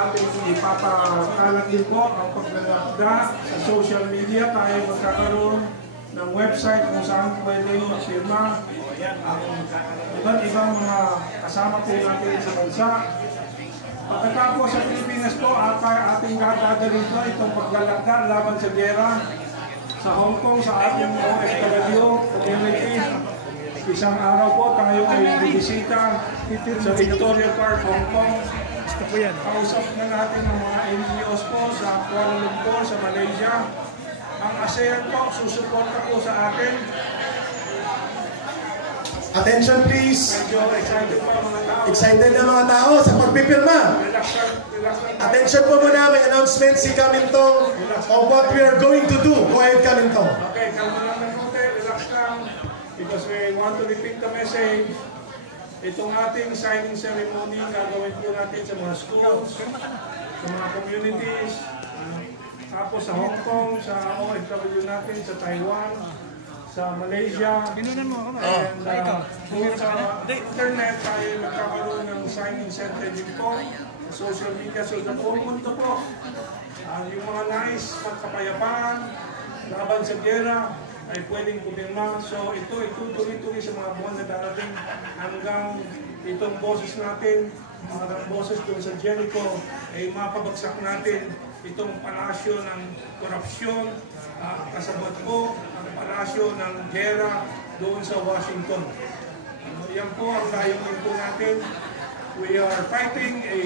ating ipapakalat din po ang paglalakda sa social media. Tayo magkakaroon ng website kung saan pwedeng mag-firma ang iba't ibang mga kasama po natin sa bansa. Pagkatapos sa Pilipinas po, ating gagawin po itong paglalakda laban sa gera sa Hong Kong, sa ating OFW community. Isang araw po tayo ay bibisita sa Victoria Park, Hong Kong. Kausap na natin ang mga NGOs po sa Kuala Lumpur, sa Malaysia. Ang ASEAN po, susuporta po sa atin. Attention please. Medyo excited po ang mga tao. Excited na mga tao sa pagpipirma. Relax lang. Attention po muna, may announcement si Kamintong of what we are going to do. Go ahead, Kamintong. Okay, kalma lang ng konti, relax lang. Because we want to repeat the message. Itong ating signing ceremony, gagawin po natin sa mga schools, sa mga communities, tapos sa Hong Kong, sa OFW natin, sa Taiwan, sa Malaysia, and doon sa internet tayo nagkakaroon ng signing center din po, sa social media. So sa buong mundo po, yung mga nais magkapayapaan, laban sa gera, ay pwedeng pumirma. So ito itutuloy-tuloy sa mga buwan na darating hanggang itong boses natin, mga boses doon sa Jericho, ay mapabagsak natin itong palasyo ng korupsyon, kasabot po ang palasyo ng gera doon sa Washington. Yan po ang layunin po natin. We are fighting a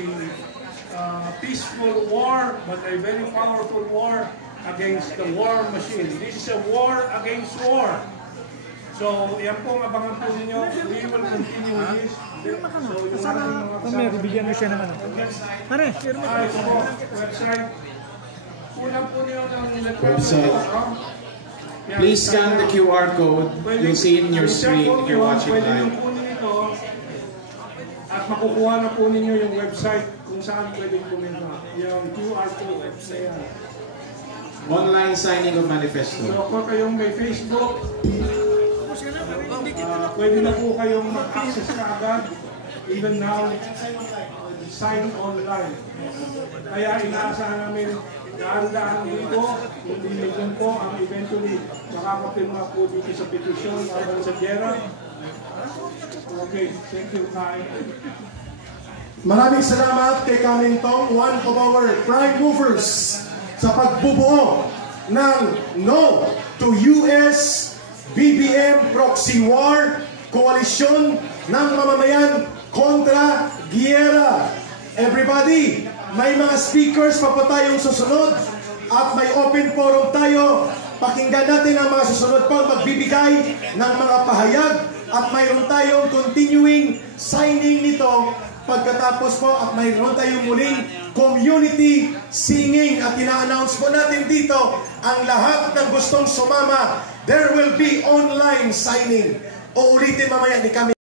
peaceful war, but a very powerful war against the war machine. This is a war against war. So, yan po ang abangan po ninyo. We will continue with this. So, yung may bibigyan mo siya naman. Pare, ito po, website. Unang po niyo ng website. Please scan the QR code you'll see in your screen if you're watching live. Pwede po ninyo at makukuha na po ninyo yung website kung saan pwedeng pumirma. Yung QR code. Online signing of manifesto. So kung kayong may Facebook, pwede na po kayong mag-access na agad. Even now, sign online. Kaya inaasahan namin daan-daan dito, hindi million po ang eventually makakapirma po dito sa petisyon laban sa gera. Okay, thank you, Kai. Maraming salamat kay Kamintong, one of our prime movers sa pagbubuo ng No to US BBM Proxy War, koalisyon ng mamamayan kontra giyera. Everybody, may mga speakers pa po tayong susunod at may open forum tayo. Pakinggan natin ang mga susunod pang magbibigay ng mga pahayag at mayroon tayong continuing signing nito pagkatapos po at mayroon tayong muling community singing at ina-announce po natin dito ang lahat ng gustong sumama. There will be online signing. O ulitin mamaya ni kami.